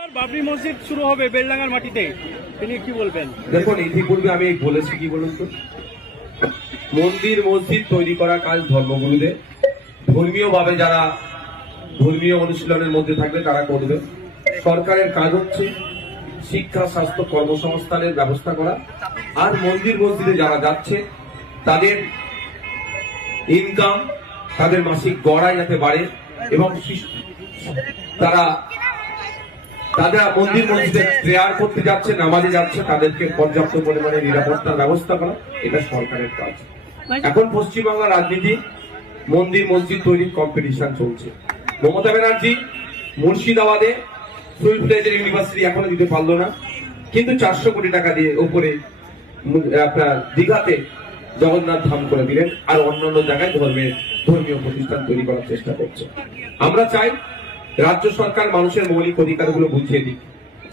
বাবরি মসজিদ শুরু হবে বেলডাঙ্গার মাটিতে, তিনি কি বলবেন? দেখুন, ইতিপূর্বে আমি বলেছি, কি বলুন তো, মন্দির মসজিদ তৈরি করার কাজ ধর্মগুরুদের, ধর্মীয় ভাবে যারা ধর্মীয় অনুশীলনের মধ্যে থাকবে তারা করবে। সরকারের কাজ হচ্ছে শিক্ষা, স্বাস্থ্য, কর্মসংস্থানের ব্যবস্থা করা। আর মন্দির মসজিদে যারা যাচ্ছে তাদের ইনকাম, তাদের মাসিক গড়াই যাতে বাড়ে এবং তারা মন্দির মসজিদে প্রেয়ার করতে যাচ্ছে, নামাজে যাচ্ছে, তাদেরকে পর্যাপ্ত পরিমাণে নিরাপত্তার ব্যবস্থা করা, এটা সরকারের কাজ। এখন পশ্চিমবাংলার রাজনীতি মন্দির মসজিদ তৈরির কম্পিটিশন চলছে। মমতা ব্যানার্জি মুর্শিদাবাদে ফুল ফ্লেজের ইউনিভার্সিটি এখনো দিতে পারলো না, কিন্তু 400 কোটি টাকা দিয়ে উপরে আপনার দীঘাতে জগন্নাথ ধাম করে দিলেন, আর অন্যান্য জায়গায় ধর্মীয় প্রতিষ্ঠান তৈরি করার চেষ্টা করছে। আমরা চাই রাজ্য সরকার মানুষের মৌলিক অধিকারগুলো বুঝিয়ে দিক।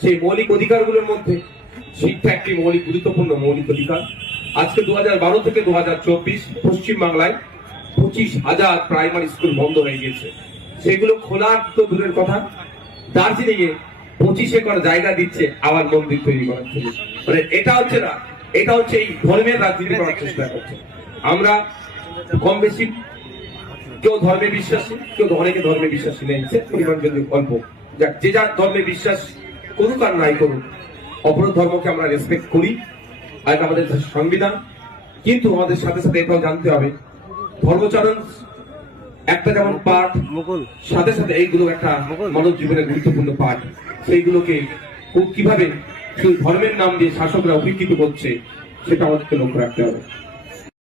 সেই মৌলিক অধিকারগুলোর মধ্যে শিক্ষা একটি গুরুত্বপূর্ণ মৌলিক অধিকার। আজকে 2012 থেকে 2024 পশ্চিমবাংলায় 25,000 প্রাইমারি স্কুল বন্ধ হয়ে গেছে। সেগুলো খোলার তো দূরের কথা, দার্জিলিং এ 25 একর জায়গা দিচ্ছে আবার মন্দির তৈরি করার জন্য। মানে এটা হচ্ছে এই ধর্মের রাজনীতি করার চেষ্টা করছে। আমরা কম বেশি কেউ ধর্মে বিশ্বাসী, কেউ অনেকে ধর্মে বিশ্বাসী নেই, সে পরিমাণ যদি অল্প, যে যার ধর্মে বিশ্বাস করুক আর নাই করুক, অপর ধর্মকে আমরা রেসপেক্ট করি, আর আমাদের সংবিধান। কিন্তু আমাদের সাথে সাথে এটাও জানতে হবে, ধর্মচরণ একটা যেমন পাঠ, সাথে সাথে এইগুলো একটা মানব জীবনের গুরুত্বপূর্ণ পাঠ। সেইগুলোকে কিভাবে ধর্মের নাম দিয়ে শাসকরা উপেক্ষিত করছে, সেটা আমাদেরকে লক্ষ্য রাখতে হবে।